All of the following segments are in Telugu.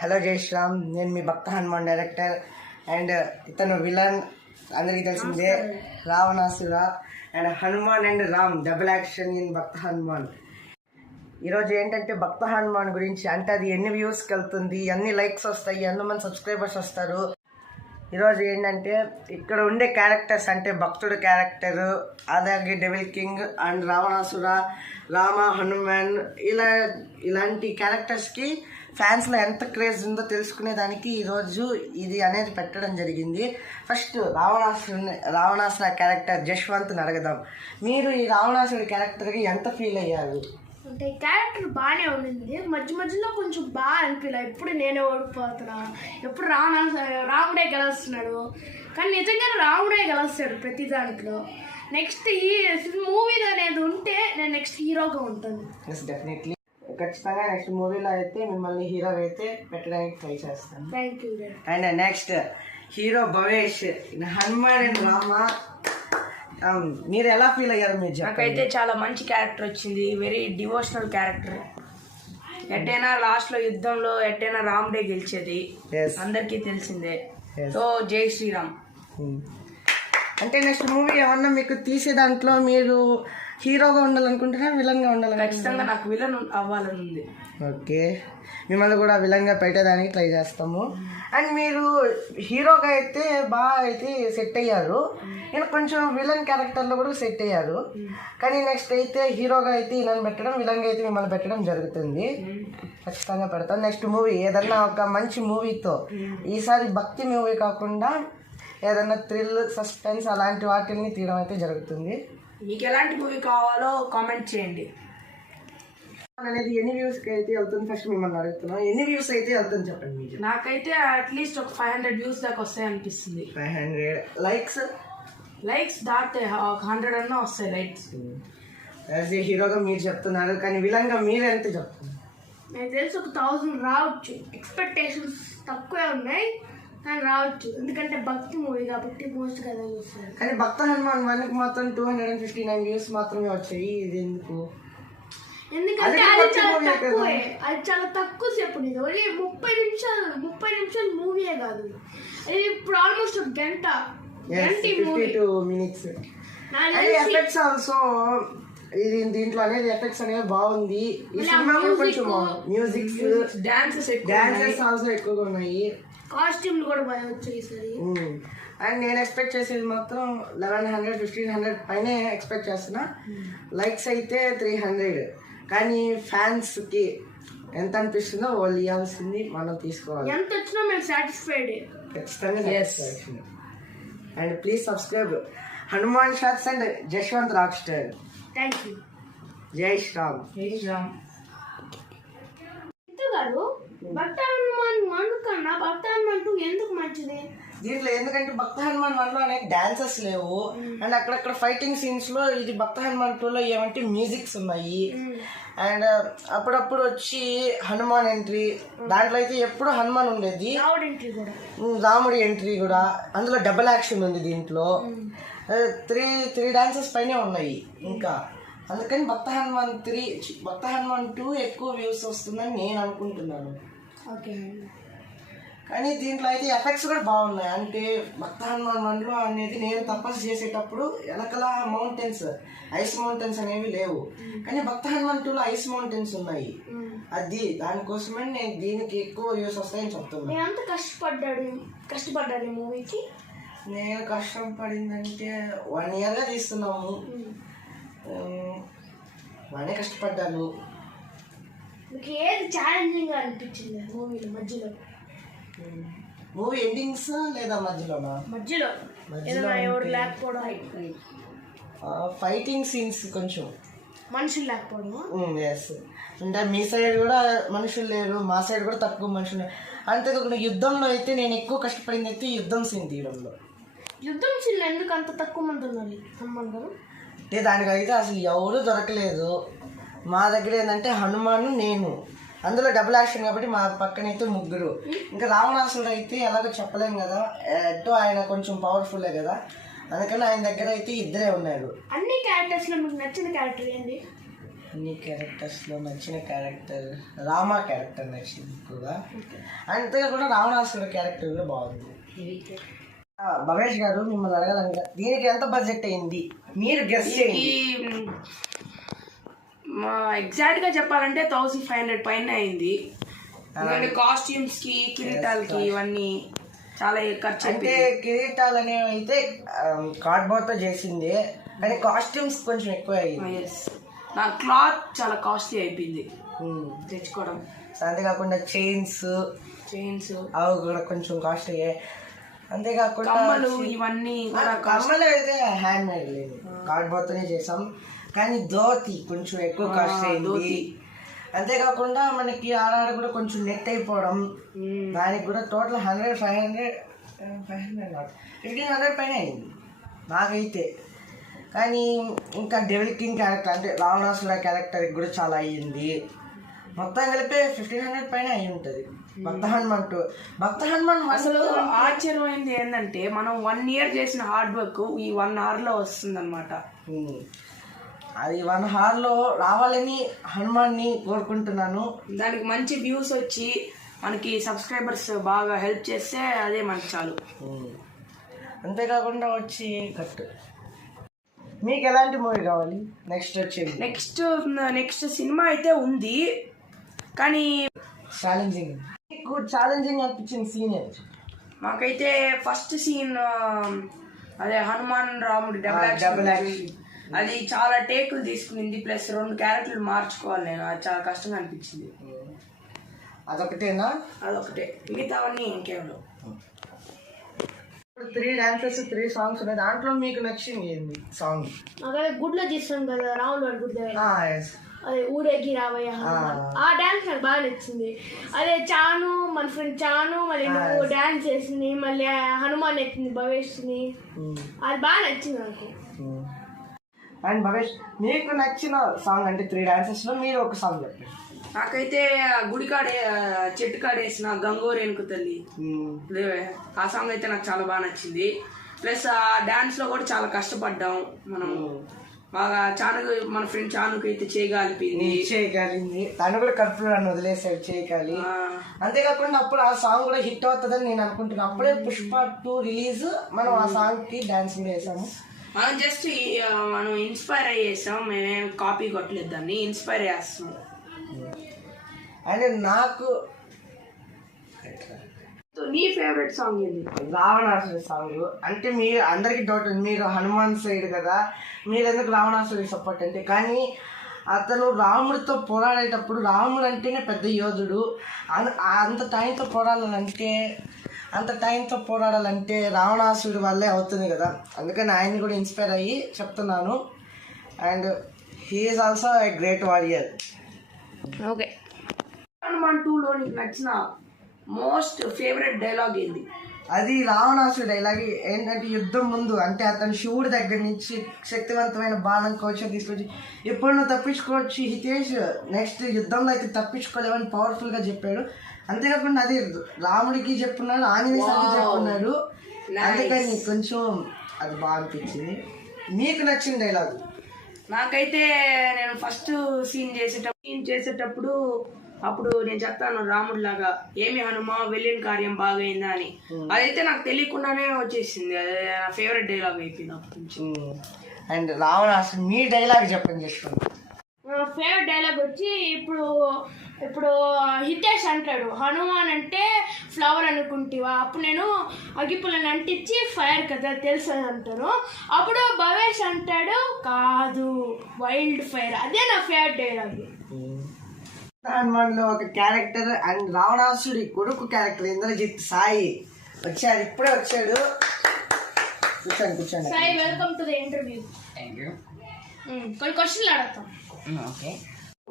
హలో జై శ్రీరామ్, నేను మీ భక్త హనుమాన్ డైరెక్టర్ అండ్ ఇతను విలన్ అందరికీ తెలిసిందే Ravanasura and Hanuman and Ram double action in Bhakta Hanuman. ఈరోజు ఏంటంటే భక్త హనుమాన్ గురించి, అంటే అది ఎన్ని వ్యూస్కి వెళ్తుంది, ఎన్ని లైక్స్ వస్తాయి, ఎంతమంది సబ్స్క్రైబర్స్ వస్తారు. ఈరోజు ఏంటంటే ఇక్కడ ఉండే క్యారెక్టర్స్ అంటే భక్తుడు క్యారెక్టరు, అలాగే devil king and Ravanasura, Rama, Hanuman ఇలాంటి క్యారెక్టర్స్కి ఫ్యాన్స్లో ఎంత క్రేజ్ ఉందో తెలుసుకునేదానికి ఈరోజు ఇది అనేది పెట్టడం జరిగింది. ఫస్ట్ రావణాసుర క్యారెక్టర్ జశ్వంత్ని అడగదాం. మీరు ఈ రావణాసుడి క్యారెక్టర్కి ఎంత ఫీల్ అయ్యారు? అంటే క్యారెక్టర్ బాగానే ఉండింది, మధ్యలో కొంచెం బాగా అనిపించలే. ఎప్పుడు నేనే ఓడిపోతున్నా, ఎప్పుడు రాముడే గెలుస్తున్నాడు, కానీ నిజంగా రాముడే గెలుస్తాడు ప్రతి దాంట్లో. నెక్స్ట్ ఈ మూవీ అనేది ఉంటే నేను నెక్స్ట్ హీరోగా ఉంటాను. డెఫినెట్లీ, ఖచ్చితంగా నెక్స్ట్ మూవీలో అయితే మిమ్మల్ని హీరో అయితే పెట్టడానికి ట్రై చేస్తాను. Thank you. And next hero Bhavesh, Hanuman and Rama, మీరు ఎలా ఫీల్ అయ్యారు? మీరు నాకైతే చాలా మంచి క్యారెక్టర్ వచ్చింది, వెరీ డివోషనల్ క్యారెక్టర్. ఎట్టైనా లాస్ట్లో యుద్ధంలో ఎట్టైనా రాముడే గెలిచేది అందరికీ తెలిసిందే. సో జై శ్రీరామ్. అంటే నెక్స్ట్ మూవీ ఏమన్నా మీకు తీసే దాంట్లో మీరు హీరోగా ఉండాలనుకుంటున్నా, విలన్గా ఉండాలనుకుంటున్నా? ఖచ్చితంగా నాకు విలన్ అవ్వాలని ఉంది. ఓకే, మిమ్మల్ని కూడా విలన్గా పెట్టేదానికి ట్రై చేస్తాము. అండ్ మీరు హీరోగా అయితే బాగా అయితే సెట్ అయ్యారు, నేను కొంచెం విలన్ క్యారెక్టర్లో కూడా సెట్ అయ్యారు. కానీ నెక్స్ట్ అయితే హీరోగా అయితే నన్ను పెట్టడం, విలన్గా అయితే మిమ్మల్ని పెట్టడం జరుగుతుంది. ఖచ్చితంగా పెడతాను. నెక్స్ట్ మూవీ ఏదన్నా ఒక మంచి మూవీతో, ఈసారి భక్తి మూవీ కాకుండా ఏదన్నా థ్రిల్, సస్పెన్స్ అలాంటి వాటిని తీయడం అయితే జరుగుతుంది. మీకు ఎలాంటి మూవీ కావాలో కామెంట్ చేయండి. అనేది ఎన్ని వ్యూస్కి అయితే వెళ్తుంది ఫస్ట్ మిమ్మల్ని అడుగుతున్నాం. ఎన్ని వ్యూస్ అయితే వెళ్తుంది చెప్పండి మీరు? నాకైతే అట్లీస్ట్ ఒక 500 వ్యూస్ దాకా వస్తాయి అనిపిస్తుంది. 500 లైక్స్ దాటే 100 అన్నా వస్తాయి లైక్స్. యాజ్ ఏ హీరోగా మీరు చెప్తున్నారు, కానీ విలన్గా మీరు ఎంత చెప్తున్నారు? నాకు తెలిసి ఒక 1000 రావచ్చు. ఎక్స్పెక్టేషన్స్ తక్కువే ఉన్నాయి కానీ రావచ్చు, ఎందుకంటే భక్తి మూవీ కాబట్టి మోస్ట్ కదా చూస్తారు. కానీ భక్త హనుమాన్ 1కి మాత్రం 259 వ్యూస్ మాత్రమే వచ్చాయి. ఇది ఎందుకు? ఎందుకంటే అది చాలా తక్కువే, అది చాలా తక్కువ సేపు ఉంది. ఓన్లీ 30 నిమిషాలు మూవీయే కాదు, అది ఇప్పుడు ఆల్మోస్ట్ ఒక గంట 52 minutes. ఎఫెక్ట్స్ ఆల్సో ఇది దీంట్లో అనేది ఎఫెక్ట్స్ అనేది బాగుంది. ఈ సినిమాలో కొంచెం మ్యూజిక్, డాన్సెస్ ఆల్సో ఎక్కువగా ఉన్నాయి. కాస్ట్యూమ్లు కూడా బాగా వచ్చాయి సరే. అండ్ నేను ఎక్స్పెక్ట్ చేసేది మాత్రం 1100-1500 పైనే ఎక్స్పెక్ట్ చేస్తున్నా. లైక్స్ అయితే 300. కానీ ఫ్యాన్స్కి ఎంత అనిపిస్తుందో వాళ్ళు ఇవ్వాల్సింది మనం తీసుకోవాలి. ఎంత వచ్చినా మేము సాటిస్ఫైడ్ ఖచ్చితంగా. And please subscribe Hanuman shots and Jashwant rock star. Thank you. జై శ్రీరామ్. గారు భక్త హనుమాన్ 1 కన్నా భక్త హనుమాన్ 2 ఎందుకు మంచిది? దీంట్లో ఎందుకంటే భక్త హనుమాన్ 1లో అనేక డాన్సెస్ లేవు, అండ్ అక్కడక్కడ ఫైటింగ్ సీన్స్ లో. ఇది భక్త హనుమాన్ 2లో ఏమంటే మ్యూజిక్స్ ఉన్నాయి, అండ్ అప్పుడప్పుడు వచ్చి హనుమాన్ ఎంట్రీ. దాంట్లో అయితే ఎప్పుడు హనుమాన్ ఉండేది, రాముడి ఎంట్రీ కూడా. అందులో డబుల్ యాక్షన్ ఉంది దీంట్లో. 3 డాన్సెస్ పైనే ఉన్నాయి ఇంకా. అందుకని భక్త హనుమాన్ 2 ఎక్కువ వ్యూస్ వస్తుందని నేను అనుకుంటున్నాను. ఓకే, కానీ దీంట్లో అయితే ఎఫెక్ట్స్ కూడా బాగున్నాయి. అంటే భక్త హనుమాన్ 1లో అనేది నేను తపస్సు చేసేటప్పుడు వెనకల ఐస్ మౌంటైన్స్ అనేవి లేవు, కానీ భక్త హనుమాన్ 2లో ఐస్ మౌంటైన్స్ ఉన్నాయి. అది దానికోసమే నేను దీనికి ఎక్కువ వ్యూస్ వస్తాయని చెప్తున్నాను. ఎంత కష్టపడ్డాడు మూవీకి? నేను కష్టపడిందంటే 1 yearగా తీస్తున్నాము. బాగానే కష్టపడ్డాను. మీకు ఏది ఛాలెంజింగ్ గా అనిపించింది మూవీలో మధ్యలో? మూవీ ఎండింగ్స్ లేదా మధ్యలోనా? మధ్యలో ఎవరు లేకపోవడం, ఫైటింగ్ సీన్స్ కొంచెం మనుషులు లేకపోవడం. ఎస్, అంటే మీ సైడ్ కూడా మనుషులు లేరు, మా సైడ్ కూడా తక్కువ మనుషులు. అంతేకాకుండా యుద్ధంలో అయితే నేను ఎక్కువ కష్టపడింది అయితే యుద్ధం సీన్ తీయడంలో. యుద్ధం సీన్ ఎందుకు అంత తక్కువ మంది ఉన్నారు హనుమాన్ గారు? అంటే దానికైతే అసలు ఎవరు దొరకలేదు. మా దగ్గర ఏంటంటే హనుమాన్, నేను, అందులో డబుల్ యాక్షన్ కాబట్టి మా పక్కనైతే 3. ఇంకా రావణాసుడు అయితే ఎలాగో చెప్పలేము కదా, ఎటో ఆయన కొంచెం పవర్ఫుల్లే కదా, అందుకని ఆయన దగ్గర అయితే 2 ఉన్నారు. అన్ని క్యారెక్టర్స్ లో మీకు నచ్చిన క్యారెక్టర్ ఏంటి? అన్ని క్యారెక్టర్స్లో నచ్చిన క్యారెక్టర్ రామా క్యారెక్టర్ నచ్చింది ఎక్కువగా. అంతేకాకుండా రావణాసురుడు క్యారెక్టర్ కూడా బాగుంది. భవేష్ గారు మిమ్మల్ని అడగాలంటే దీనికి ఎంత బడ్జెట్ అయింది మీరు గెస్ చేయండి. ఎగ్జాక్ట్గా చెప్పాలంటే 1500 పైన అయింది. ఎందుకంటే కాస్ట్యూమ్స్ కి కిరీటాలకి ఇవన్నీ చాలా ఖర్చు. అంటే కిరీటాలు అనేవి అయితే కార్డ్బోర్డ్తో చేసింది, కానీ కాస్ట్యూమ్స్ కొంచెం ఎక్కువ అయ్యింది. నా క్లాత్ చాలా కాస్ట్లీ అయిపోయింది తెచ్చుకోవడం. అంతేకాకుండా చైన్స్ అవి కూడా కొంచెం కాస్ట్ అయ్యాయి. అంతేకాకుండా కమ్మలు ఇవన్నీ కమ్మలు అయితే హ్యాండ్ మేడ్ లేదు, కార్డ్బోర్డ్తోనే చేసాం. కానీ ధోతి కొంచెం ఎక్కువ కాస్ట్ అయింది. అంతేకాకుండా మనకి ఆడాడ కూడా కొంచెం నెట్ అయిపోవడం, దానికి కూడా టోటల్ 1500 పైన అయింది నాకైతే. కానీ ఇంకా డెవిల్ కింగ్ క్యారెక్టర్ అంటే రావణాసుర క్యారెక్టర్కి కూడా చాలా అయ్యింది. మొత్తం కలిపి 1500 పైన అయి ఉంటుంది. భక్త హనుమాన్ అసలు ఆశ్చర్యమైంది ఏంటంటే మనం 1 year చేసిన హార్డ్ వర్క్ ఈ 1 hourలో వస్తుంది అనమాట. అది 1 hourలో రావాలని హనుమాన్ని కోరుకుంటున్నాను. దానికి మంచి వ్యూస్ వచ్చి మనకి సబ్స్క్రైబర్స్ బాగా హెల్ప్ చేస్తే అదే మనకి చాలు. అంతేకాకుండా వచ్చి మీకు ఎలాంటి మూవీ కావాలి నెక్స్ట్ వచ్చేది? నెక్స్ట్ సినిమా అయితే ఉంది, కానీ మీకు ఛాలెంజింగ్ అనిపించిన సీన్ ఏంటి? మాకైతే ఫస్ట్ సీన్ అదే హనుమాన్ రాముడు డబుల్ యాక్షన్, అది చాలా టేకులు తీసుకునింది. ప్లస్ 2 క్యారెక్టర్లు మార్చుకోవాలి నేను, అది చాలా కష్టంగా అనిపించింది. అదొకటేనా? అదొకటే, మిగతావన్నీ ఇంకేమో. 3 డాన్సెస్ 3 సాంగ్స్ ఉన్నాయి. దాంట్లో మీకు నచ్చింది ఏంది సాంగ్? అదే గుడ్లో చేస్తాం కదా రాముడు గుడ్డ, అదే ఊరేగి రావయ్య, ఆ డాన్స్ నాకు బాగా నచ్చింది. అదే చాను మన ఫ్రెండ్ చాను మళ్ళీ నువ్వు డాన్స్ చేసింది, మళ్ళీ హనుమాన్ ఎత్తింది భవేష్ని, అది బాగా నచ్చింది నాకు. అండ్ భవేష్ మీకు నచ్చిన సాంగ్ అంటే 3 డాన్సెస్ లో మీరు ఒక సాంగ్ చెప్పండి. నాకైతే గుడికాడే చెట్టు కాడేసిన గంగోరేనుకు తల్లి, ఆ సాంగ్ అయితే నాకు చాలా బాగా నచ్చింది. ప్లస్ ఆ డాన్స్ లో కూడా చాలా కష్టపడ్డాం మనం బాగా. మన ఫ్రెండ్ చానుకి అయితే చేయగలిపింది, తను కూడా కడుపులో నన్ను వదిలేసాడు చేయగాలి. అంతేకాకుండా అప్పుడు ఆ సాంగ్ కూడా హిట్ అవుతుందని నేను అనుకుంటున్నాను. అప్పుడే పుష్ప 2 రిలీజ్, మనం ఆ సాంగ్ కి డాన్స్ కూడా వేసాము. మనం జస్ట్ మనం ఇన్స్పైర్ అయ్యేసాం, మేమేం కాపీ కొట్టలేదు, దాన్ని ఇన్స్పైర్ చేస్తాం. అంటే నాకు నీ ఫేవరెట్ సాంగ్ ఏంది? రావణాసురి సాంగ్. అంటే మీరు అందరికి డౌట్ ఉంది, మీరు హనుమాన్ సైడ్ కదా, మీరు ఎందుకు రావణాసురి సపోర్ట్ అంటే. కానీ అతను రాముడితో పోరాడేటప్పుడు, రాముడు అంటేనే పెద్ద యోధుడు, అంత టైంతో పోరాడాలంటే రావణాసుడి వల్లే అవుతుంది కదా. అందుకని ఆయన్ని కూడా ఇన్స్పైర్ అయ్యి చెప్తున్నాను. And he is also a great warrior. Okay, Hanuman 2లో నీకు నచ్చిన మోస్ట్ ఫేవరెట్ డైలాగ్ ఏంది? అది రావణాసుడి డైలాగ్. ఏంటంటే యుద్ధం ముందు, అంటే అతను శివుడి దగ్గర నుంచి శక్తివంతమైన బాణం కవచం తీసుకొచ్చి, ఇప్పుడు నువ్వు తప్పించుకోవచ్చు హితేష్, నెక్స్ట్ యుద్ధంలో అయితే తప్పించుకోలేవని పవర్ఫుల్గా చెప్పాడు. అంతేకాకుండా అది రాముడికి చెప్పున్నాడు, ఆంజనేయుడికి చెప్పున్నాడు. అందుకని కొంచెం అది బాగా అనిపించింది. మీకు నచ్చిన డైలాగ్? నాకైతే నేను ఫస్ట్ సీన్ చేసేటప్పుడు అప్పుడు నేను చెప్తాను రాముడు లాగా, ఏమి హనుమా వెళ్ళిన కార్యం బాగైందా అని. అదైతే నాకు తెలియకుండానే వచ్చేసింది, అదే నా ఫేవరెట్ డైలాగ్ అయిపోయింది అప్పటి నుంచి. అండ్ రావణాసుడు మీ డైలాగ్ చెప్పండి చేసుకోండి. నా ఫేవరెట్ డైలాగ్ వచ్చి ఇప్పుడు హితేష్ అంటాడు, హనుమాన్ అంటే ఫ్లవర్ అనుకుంటివా, అప్పుడు నేను అగ్గిపుల్లని అంటించి ఫైర్ కదా తెలుసు అని అంటాను. అప్పుడు భవేష్ అంటాడు కాదు వైల్డ్ ఫైర్. అదే నా ఫేవరెట్ డైలాగ్. హనుమాన్లో ఒక క్యారెక్టర్ అండ్ రావణాసుడి కొడుకు క్యారెక్టర్ ఇంద్రజిత్ సాయి వచ్చాడు, ఇప్పుడే వచ్చాడు. కూర్చోండి. Sai, welcome to the interview. Thank you. కొన్ని క్వశ్చన్లు అడుగుతాం. ఓకే.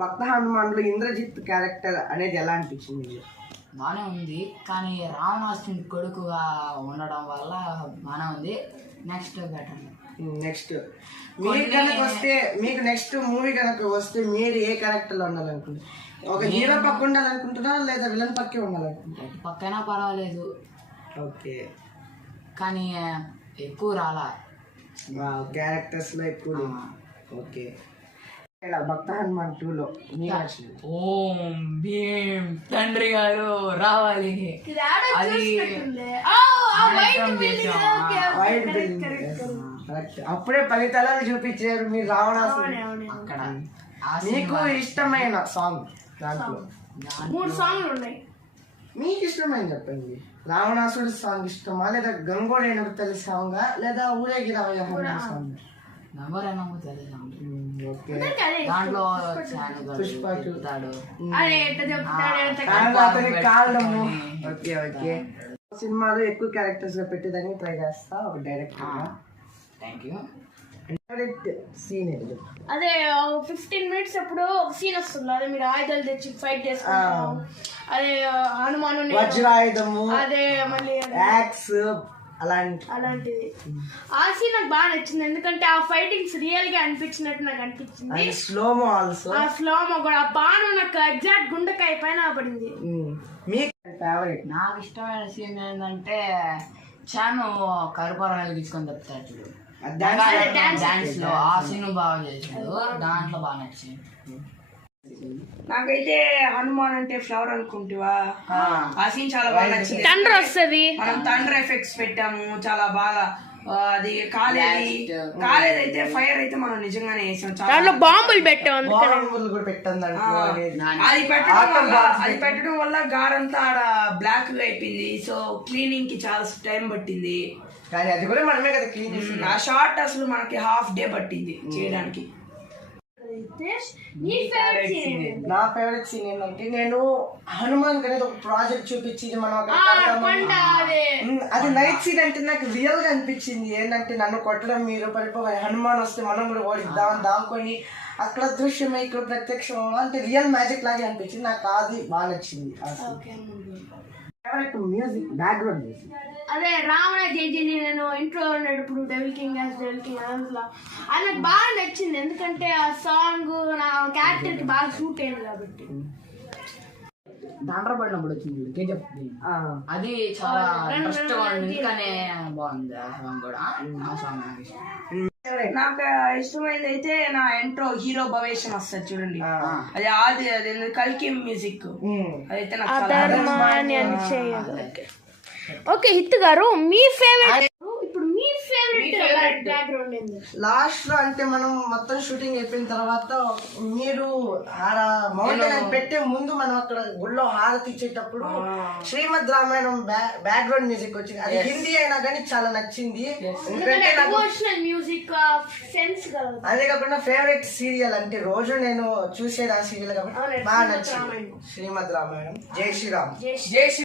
భక్త హనుమాన్లో ఇంద్రజిత్ క్యారెక్టర్ అనేది ఎలా అనిపించింది? బాగానే ఉంది, కానీ రావణాసుని కొడుకుగా ఉండడం వల్ల బాగానే ఉంది. Next better. నెక్స్ట్ మీకు నెక్స్ట్ మూవీ కనుక వస్తే మీరు ఏ క్యారెక్టర్లో ఉండాలనుకుంటున్నారు? ఒక హీరో పక్క ఉండాలనుకుంటున్నారా లేదా విలన్ పక్కే ఉండాలనుకుంటున్నారు? పక్కైనా పర్వాలేదు, ఓకే, కానీ ఎక్కువ రాలా క్యారెక్టర్స్లో ఎక్కువ. ఓకే. ఇలా భక్త హనుమాన్ 2లో మీ వర్షన్. ఓం భీమ్ తండ్రి గారు రావాలి. ఇది ఆడ అది చూసినట్టుంది. ఆ వైట్ మనం బిల్డింగ్ చేసాం. Okay white correct building. Correct correct. అప్పుడే 10 తలాలు చూపించారు మీరు రావణాసుడు. అవును అక్కడ ఆ మీకు సినిమా ఇష్టమైన సాంగ్ దాంట్లో 3 సాంగ్లు ఉన్నాయి. మీకు ఇష్టమైన చెప్పండి. రావణాసుడు సాంగ్ ఇష్టమా లేదా గంగోడైనకు తల్లి సాంగా లేదా ఊరేగి రావయ్య హనుమాన్ సాంగ్? నమ్మరేమో తెలుసు. ఓకే. అందరికీ అదే ఇష్టం. దాంట్లో చాను పుష్ప చెప్తాడు. అరే ఎట్ట చెప్తాడు ఎంత కాళ్ళు అతనికి కాళ్ళము. Okay okay. సినిమాలో ఎక్కువ క్యారెక్టర్స్ లో పెట్టేదాన్ని ట్రై చేస్తా ఒక డైరెక్టర్ గా. Thank you. ఫేవరెట్ సీన్ ఏది? అదే 15 మినిట్స్ అప్పుడు ఒక సీన్ వస్తుంది. అదే మీరు ఆయుధాలు తెచ్చి ఫైట్ చేసుకుంటాం. అదే హనుమాను వజ్రాయుధము, అదే మళ్ళీ యాక్స్ అలాంటిది. ఆ సీన్ నాకు బాగా నచ్చింది. ఎందుకంటే ఆ ఫైటింగ్స్ రియల్ గా అనిపించినట్టు నాకు అనిపించింది. Slow-mo also. ఆ స్లోమో కూడా ఆ బాణం నాకు ఎగ్జాక్ట్ గుండెకాయ పైన పడింది. మీకు ఫేవరెట్? నాకు ఇష్టమైన సీన్ ఏంటంటే చాను కరుపారం వెలిగించుకొని చెప్తాడు చూడు. డాన్స్ లో ఆ సీన్ బాగా చేశాడు. దాంట్లో బాగా నచ్చింది. నాకైతే హనుమాన్ అంటే ఫ్లవర్ అనుకుంటువా, ఆ సీన్ చాలా బాగా నచ్చింది. తండ్రి వస్తుంది. మనం థండర్ ఎఫెక్ట్స్ పెట్టాము చాలా బాగా. అది కాలేదైతే ఫైర్ అయితే మనం నిజంగానే వేసాం. దాంట్లో బాంబులు పెట్టాం. బాంబులు కూడా పెట్టాను దాంట్లో. అది పెట్టడం వల్ల గాడంతా ఆడ బ్లాక్ గా అయిపోయింది. సో క్లీనింగ్ కి చాలా టైం పట్టింది. కానీ అది కూడా మనమే కదా క్లీన్ చేసి. ఆ షార్ట్ అసలు మనకి హాఫ్ డే పట్టింది చేయడానికి. నా ఫేవరెట్ సీన్ ఏంటంటే నేను హనుమాన్ అనేది ఒక ప్రాజెక్ట్ చూపించింది మనం అక్కడ కడతాము. అది నైట్ సీన్ అంటే నాకు రియల్ గా అనిపించింది. ఏంటంటే నన్ను కొట్టడం మీరు పడిపోయి హనుమాన్ వస్తే మనం కూడా ఓడిద్దాం దాంకొని అక్కడ దృశ్యమే ఇక్కడ ప్రత్యక్షం అంటే రియల్ మ్యాజిక్ లాగే అనిపించింది. నాకు అది బాగా నచ్చింది. ఫేవరెట్ మ్యూజిక్ బ్యాక్గ్రౌండ్ మ్యూజిక్ అదే రావణ జై జై నేను ఇంట్రో ఉన్నప్పుడు డెవిల్ కింగ్ అది నాకు బాగా నచ్చింది. ఎందుకంటే ఆ సాంగ్ నా క్యారెక్టర్ కి బాగా సూట్ అయింది కాబట్టి. దాంట్లో పడినప్పుడు వచ్చింది కేజీఎఫ్. అది చాలా ఇంట్రెస్ట్ ఉంది కానీ బాగుంది ఆ సాంగ్ కూడా. ఆ సాంగ్ నాకు ఇష్టం. నాకు ఇష్టమైనది అయితే నా ఎంట్రో హీరో భవేశం వస్తుంది చూడండి. అది కల్కి మ్యూజిక్. అదైతే నాకు ఓకే హిత్ గారు మీ ఫేవరెట్ ఇప్పుడు మీ ఫేవరెట్ బ్యాక్గ్రౌండ్ ఏంది? లాస్ట్ లో అంటే మనం మొత్తం షూటింగ్ అయిపోయిన తర్వాత మీరు ఆడ మౌంటైన్ అని పెట్టే ముందు మనం అక్కడ గుళ్ళో హారతి ఇచ్చేటప్పుడు శ్రీమద్ రామాయణం బ్యాక్గ్రౌండ్ మ్యూజిక్ వచ్చింది. అది హిందీ అయినా కానీ చాలా నచ్చింది. ఎందుకంటే నాకు ఎమోషనల్ మ్యూజిక్ సెన్స్ కలదు. అదే కాకుండా ఫేవరెట్ సీరియల్ అంటే రోజు నేను చూసేది ఆ సీరియల్ కాబట్టి బాగా నచ్చింది శ్రీమద్ రామాయణం. జై శ్రీరామ్. జై శ్రీ